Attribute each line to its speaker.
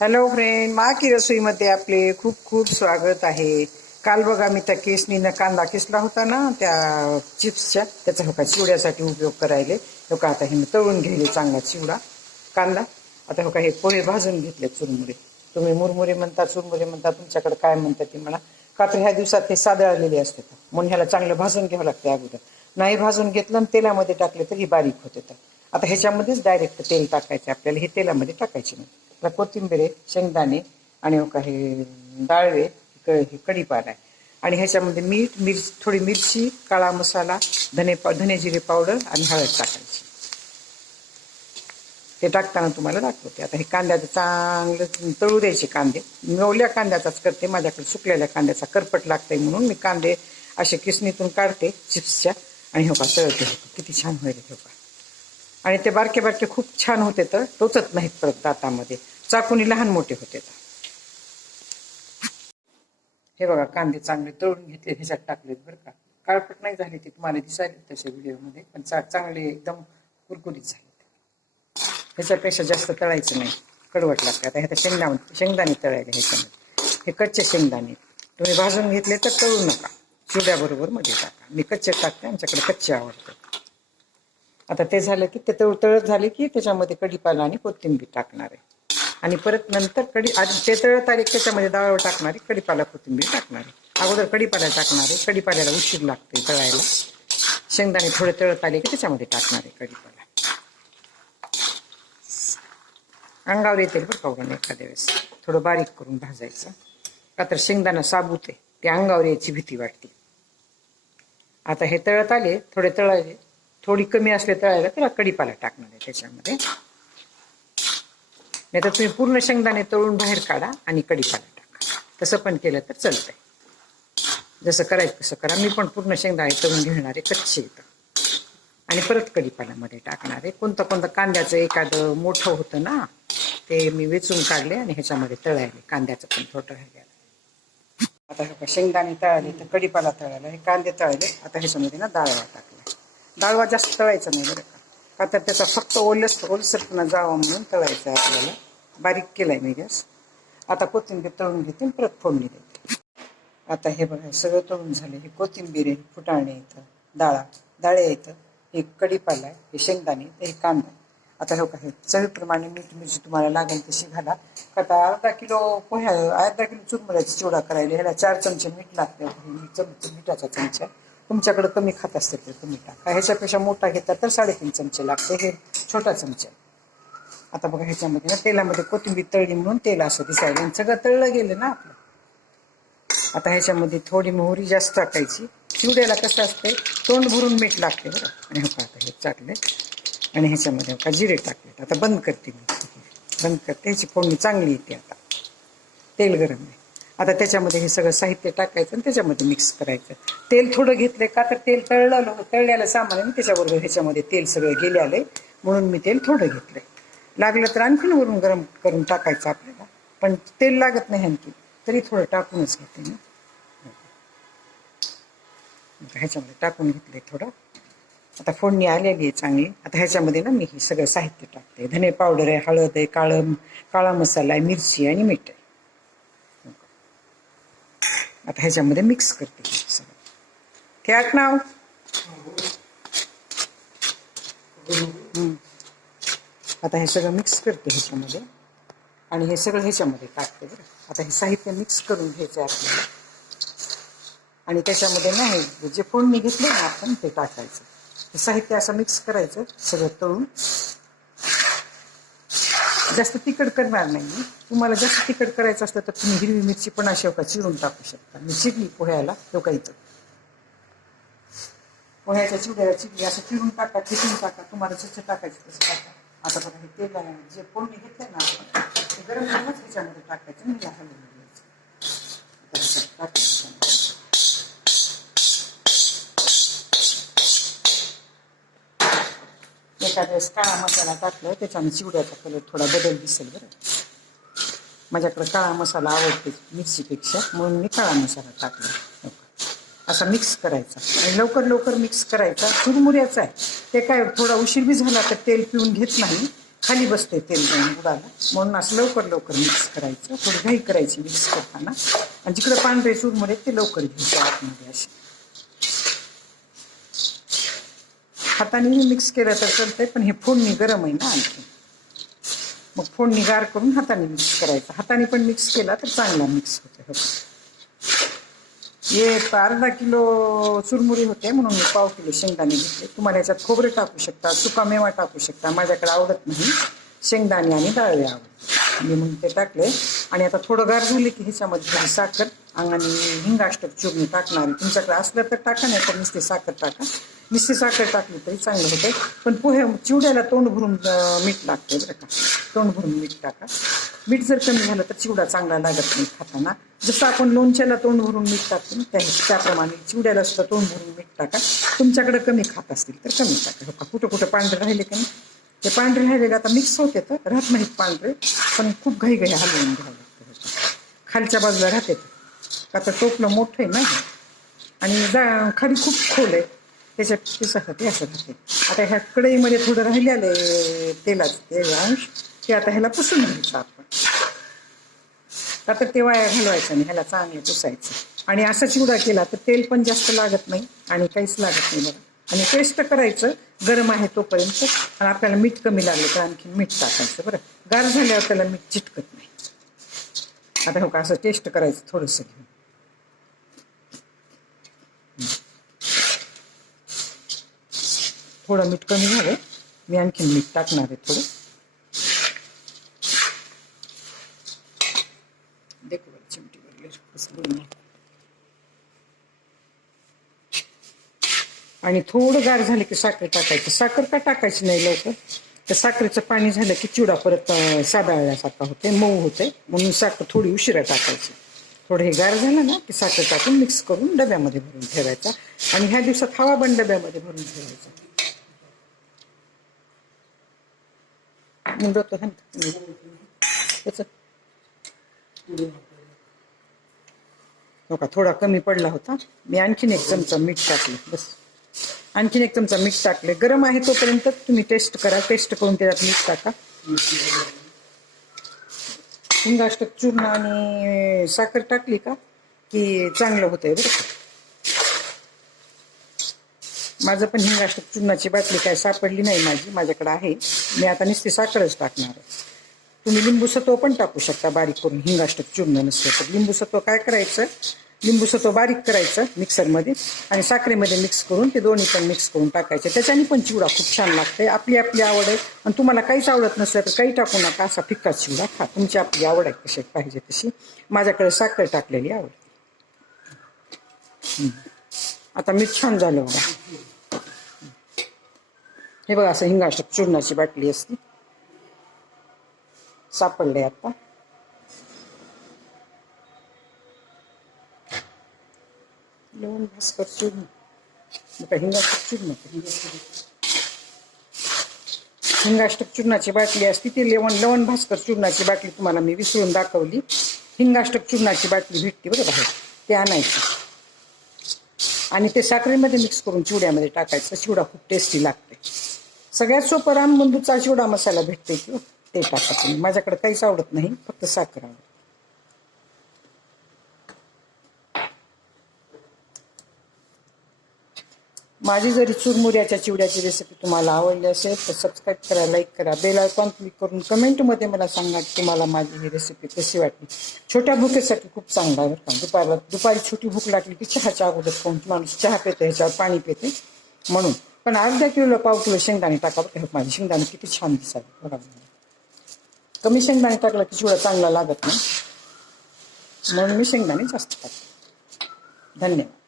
Speaker 1: Hello friend माकी रसोईमध्ये आपले खूप खूप स्वागत आहे. काल बघा मी त्या केसनीनं कांदा किसला होता ना त्या चिप्सच्या त्याचा हो का चिवड्यासाठी उपयोग करायले. हो का आता हे मी तळून घ्यायले चांगला चिवडा कांदा. आता हो का हे पोहे भाजून घेतले चुरमुरे. तुम्ही मुरमुरे म्हणता चुरमुरे म्हणता तुमच्याकडे काय म्हणतात ते म्हणा. का तर ह्या दिवसात हे सादळलेले असतात. म्हणून ह्याला चांगलं भाजून घ्यावं लागतं अगोदर. नाही भाजून घेतलं आणि तेलामध्ये टाकले तरी बारीक होत आता ह्याच्यामध्येच डायरेक्ट तेल टाकायचे आपल्याला. हे तेलामध्ये टाकायचे नाही. कोथिंबीर आहे शेंगदाणे आणि हो का हे डाळवे क- हे कढीपान आहे. आणि ह्याच्यामध्ये मीठ मिरची थोडी मिरची काळा मसाला धने पा धने जिरे पावडर आणि हळद टाकायची. ते टाकताना तुम्हाला दाखवते. आता हे कांद्याचं चांगलं तळू द्यायचे कांदे. मी ओल्या कांद्याचाच करते माझ्याकडे सुकलेल्या कांद्याचा करपट लागतंय म्हणून मी कांदे असे किसणीतून काढते चिप्सच्या आणि हो का तळते. किती छान होईल हो का आणि ते बारके बारके खूप छान होते तर टोचत नाहीत परत दातामध्ये. चाकूनी लहान मोठे होते हे बघा कांदे चांगले तळून घेतले ह्याच्यात टाकलेत बरं का. काळपट नाही झाली ती तुम्हाला दिसायले तसे व्हिडिओमध्ये पण चांगले एकदम कुरकुरीत झाले ह्याच्यापेक्षा जास्त तळायचं नाही. कडवट लागतं. आता ह्याचा शेंगदाणे शेंगदाणे तळायला ह्याच्यामध्ये हे कच्चे शेंगदाणे. तुम्ही भाजून घेतले तर तळू नका. चिवड्याबरोबरमध्ये टाका. मी कच्चे टाकते आमच्याकडे कच्चे आवडते आता ते झालं की ते तळ तळत झाले की त्याच्यामध्ये कढीपाला आणि कोथिंबीर टाकणार आहे. आणि परत नंतर कढी आधी ते तळत आले की त्याच्यामध्ये डाळ आहे कढीपाला कोथिंबीर टाकणार आहे. अगोदर कढीपाला टाकणार आहे कढीपाल्याला उशीर लागते तळायला. शेंगदाणे थोडे तळत आले की त्याच्यामध्ये टाकणार आहे कढीपाला. अंगावर येतील बरं का एखाद्या वेळेस. थोडं बारीक करून भाजायचं. का तर शेंगदाणा साबूत आहे ते अंगावर यायची भीती वाटते. आता हे तळत आले थोडे तळायले थोडी कमी असले तळायला त्याला कढीपाला टाकणार आहे त्याच्यामध्ये. नाही तर तुम्ही पूर्ण शेंगदाणे तळून बाहेर काढा आणि कढीपाला टाका. तसं पण केलं तर चालतंय. जसं करायचं तसं करा. मी पण पूर्ण शेंगदाणे तळून घेणार आहे कच्चे इथं. आणि परत कढीपाल्यामध्ये टाकणार आहे. कोणतं कोणतं कांद्याचं एखादं मोठं होतं ना ते मी वेचून काढले आणि ह्याच्यामध्ये तळायले. कांद्याचं पण थोडं राहिलेलं आता शेंगदाणे तळाले तर कढीपाला तळायला हे कांदे तळाले आता ह्याच्यामध्ये ना डाळवा टाकला डाळवा जास्त तळायचा नाही बरं का. का तर त्याचा फक्त ओलस ओलसरपणा जावा म्हणून तळायचा आहे आपल्याला. बारीक केलाय मी गॅस. आता कोथिंबीर तळून घेते परत फोडणी देते आता हे बघा सगळं तळून झालं. हे कोथिंबीर आहे फुटाणे येतं डाळा. डाळे येतं हे कढीपाला आहे हे शेंगदाणे ते हे कांदा आता हे काय चवीप्रमाणे मीठ मिरची तुम्हाला लागेल तशी घाला. का आता अर्धा किलो पोह्या अर्धा किलो चुरमुऱ्याचा चिवडा करायला ह्याला चार चमचे मीठ लागते. चमचे मिठाचा चमचा. तुमच्याकडं कमी खात असते तर तुम्ही टाका. ह्याच्यापेक्षा मोठा घेतला तर साडेतीन चमचे लागते. हे छोटा चमचा. आता बघा ह्याच्यामध्ये ना तेलामध्ये कोथिंबीर तळली म्हणून तेल असं दिसायला आणि सगळं तळलं गेलं ना आपलं. आता ह्याच्यामध्ये थोडी मोहरी जास्त टाकायची. चिवड्याला कसं असते तोंड भरून मीठ लागते बरं. आणि हो का आता हे टाकले आणि ह्याच्यामध्ये हो का जिरे टाकले आता बंद करते मी. बंद करते. ह्याची फोडणी चांगली येते आता. तेल गरम आहे. आता त्याच्यामध्ये हे सगळं साहित्य टाकायचं आणि त्याच्यामध्ये मिक्स करायचं. तेल थोडं घेतलंय का तर तेल तळलं तळल्याला सामान मी त्याच्याबरोबर ह्याच्यामध्ये तेल सगळं गेले आले. म्हणून मी तेल थोडं घेतलंय. लागलं तर आणखीन वरून गरम करून टाकायचं आपल्याला. पण तेल लागत नाही आणखी तरी थोडं टाकूनच घेते मी. ह्याच्यामध्ये टाकून घेतले थोडं. आता फोडणी आलेली आहे चांगली. आता ह्याच्यामध्ये ना मी हे सगळं साहित्य टाकते. धने पावडर आहे हळद आहे काळं काळा मसाला आहे मिरची आणि मीठ आहे. आता ह्याच्यामध्ये मिक्स करते. हे सगळं ठेक नाव आता हे सगळं मिक्स करते ह्याच्यामध्ये. आणि हे सगळं ह्याच्यामध्ये टाकते बरं. आता हे साहित्य मिक्स करून घ्यायचं आहे आपल्याला. आणि त्याच्यामध्ये नाही जे फोडणी घेतले ना आपण ते टाकायचं. हे साहित्य असं मिक्स करायचं सगळं तळून. जास्त तिखट करणार नाही. तुम्हाला जास्त तिखट करायचं असलं तर तुम्ही हिरवी मिरची पण अशी का चिरून टाकू शकता. मी चिरली पोह्याला तो इथं? पोह्याच्या चिवड्याला चिरली असं चिरून टाका चिरून टाका. तुम्हाला जसं टाकायचं तसं टाका. आता बघा हे तेल झाल्यानंतर जे फोडणी घेतलं ना ते गरम गरमच ह्याच्यामध्ये टाकायचं आणि हिला हलवून घ्यायचं. टाकायचं एखाद्या वेळेस काळा मसाला टाकला त्याच्याने चिवड्याचा कलर थोडा बदल दिसेल बरं. माझ्याकडे काळा मसाला आवडते मिरचीपेक्षा म्हणून मी काळा मसाला टाकला. हो असा मिक्स करायचा. आणि लवकर लवकर मिक्स करायचा. चुरमुऱ्याचा आहे. ते काय थोडा उशीर बी झाला तर तेल पिऊन घेत नाही. खाली बसते तेल जाऊन बुडाला म्हणून असं लवकर लवकर मिक्स करायचं. थोडी घाई करायची मिक्स करताना. आणि जिकडे पांढरे चुरमुरे आहेत ते लवकर घ्यायचे आतमध्ये असे. हाताने मिक्स केलं तर चालतंय पण हे फोडणी गरम आहे ना आणखी. मग फोडणी गार करून हाताने मिक्स करायचं. हाताने पण मिक्स केला तर चांगला मिक्स होते हे अर्धा किलो चुरमुरी होते म्हणून मी पाव किलो शेंगदाणे घेतले. तुम्हाला याच्यात खोबरे टाकू शकता सुका मेवा टाकू शकता. माझ्याकडे आवडत नाही. शेंगदाणे आणि डाळवे आवडत मी मग ते टाकले. आणि आता थोडं गार झाले की ह्याच्यामध्ये साखर आणि हिंगाष्टक चुरणी टाकणार तुमच्याकडे असलं तर टाका नाही तर नुसते साखर टाका. नुसती साखर टाकली तरी चांगलं होतं. पण पोहे चिवड्याला तोंड भरून मीठ लागतं बरं का. तोंड भरून मीठ टाका. मीठ जर कमी झालं तर चिवडा चांगला लागत नाही खाताना. जसं आपण लोणच्याला तोंड भरून मीठ टाकतो ना त्या त्याप्रमाणे चिवड्याला सुद्धा तोंड भरून मीठ टाका. तुमच्याकडे कमी खात असतील तर कमी टाका. हो का? कुठं कुठं पांढरे राहिले का नाही? ते पांढरे राहिलेले आता मिक्स होते तर राहत नाहीत पांढरे पण खूप घाई घाई हलवून घ्यावं लागतं हो का. खालच्या बाजूला राहते का तर टोपलं मोठं आहे ना आणि जा खाली खूप खोल आहे. त्याच्या पिसासाठी असं आता ह्या कढईमध्ये थोडं राहिलेले तेलाचं ते अंश ते आता ह्याला पुसून घ्यायचं आपण. आता ते वाया घालवायचं नाही ह्याला चांगलं पुसायचं. आणि असा चिवडा केला तर तेल पण जास्त लागत नाही आणि काहीच लागत नाही बघा. आणि टेस्ट करायचं गरम आहे तोपर्यंत. आणि आपल्याला मीठ कमी लागलं तर आणखी मीठ टाकायचं बरं. गार झाल्यावर त्याला मीठ चिटकत नाही. आता हो का असं टेस्ट करायचं थोडंसं घेऊन. थोडं मीठ कमी झालं मी आणखीन मीठ टाकणार आहे थोडं. देखो चिमटी भरली कसं आणि थोडं गार झालं की साखर टाकायची. साखर का टाकायची नाही लवकर? तर साखरेचं पाणी झालं की चिवडा परत साधाळल्यासारखा होते मऊ होते म्हणून साखर थोडी उशिरा टाकायची. थोडं हे गार झालं ना की साखर टाकून मिक्स करून डब्यामध्ये भरून ठेवायचा. आणि ह्या दिवसात हवा पण डब्यामध्ये भरून ठेवायचा. मुंडत त्याचं हो का थोडा कमी पडला होता. मी आणखीन एक चमचा मीठ टाकले बस. आणखीन एक चमचा मीठ टाकले. गरम आहे तोपर्यंत तुम्ही टेस्ट करा. टेस्ट करून त्याच्यात मीठ टाका. हिंगाष्टक चूर्ण आणि साखर टाकली का की चांगलं होतंय बरं का? माझं पण हिंगाष्टक चुन्नाची बाटली काय सापडली नाही माझी माझ्याकडे आहे. मी आता नुसती साखरच टाकणार आहे. तुम्ही लिंबू सत्व पण टाकू शकता बारीक करून. हिंगाष्टक चूर्ण नसतं. तर लिंबू सत्व काय करायचं? लिंबू सत्व बारीक करायचं मिक्सरमध्ये आणि साखरेमध्ये मिक्स करून ते दोन्ही पण मिक्स करून टाकायचे. त्याच्याने पण चिवडा खूप छान लागते आपली आपली आवड आहे. आणि तुम्हाला काहीच आवडत नसलं तर काही टाकू नका. असा फिक्का चिवडा खा. तुमची आपली आवड आहे कशी पाहिजे तशी. माझ्याकडे साखर टाकलेली आवड आता मीठ छान झालं बघा. हे बघा असं हिंगाष्टक चूर्णाची बाटली असते सापडले आता लवण भास्कर चूर्ण हिंगाष्टक चूर्ण हिंगाष्टक चूर्णाची बाटली असती ती लेवण लवण भास्कर चूर्णाची बाटली तुम्हाला मी विसरून दाखवली हिंगाष्टक चूर्णाची बाटली भेटते बरं बाहेर ते आणायची आणि ते साखरेमध्ये मिक्स करून चिवड्यामध्ये टाकायचं चिवडा खूप टेस्टी लागते सगळ्यात सोपं रामबंधूचा चिवडा मसाला भेटते किंवा ते टाका तुम्ही. माझ्याकडे काहीच आवडत नाही फक्त साखर आवडत. माझी जरी चुरमुऱ्याच्या चिवड्याची रेसिपी तुम्हाला आवडली असेल तर सबस्क्राईब करा लाईक करा बेल आयकॉन क्लिक करून कमेंटमध्ये मला सांगा की तुम्हाला माझी ही रेसिपी कशी वाटली. छोट्या भुकेसाठी खूप चांगला आहे बरं का. दुपारला दुपारी छोटी भूक लागली की चहाच्या अगोदर खाऊन माणूस चहा पिते ह्याच्यावर पाणी पिते. म्हणून पण अर्ध्या किलोला पाव किलो शेंगदाणे टाका बरं माझे शेंगदाणे किती छान दिसतात. बघा कमी शेंगदाणे टाकला की चिवडा चांगला लागत नाही. म्हणून मी शेंगदाणे जास्त टाकते. धन्यवाद.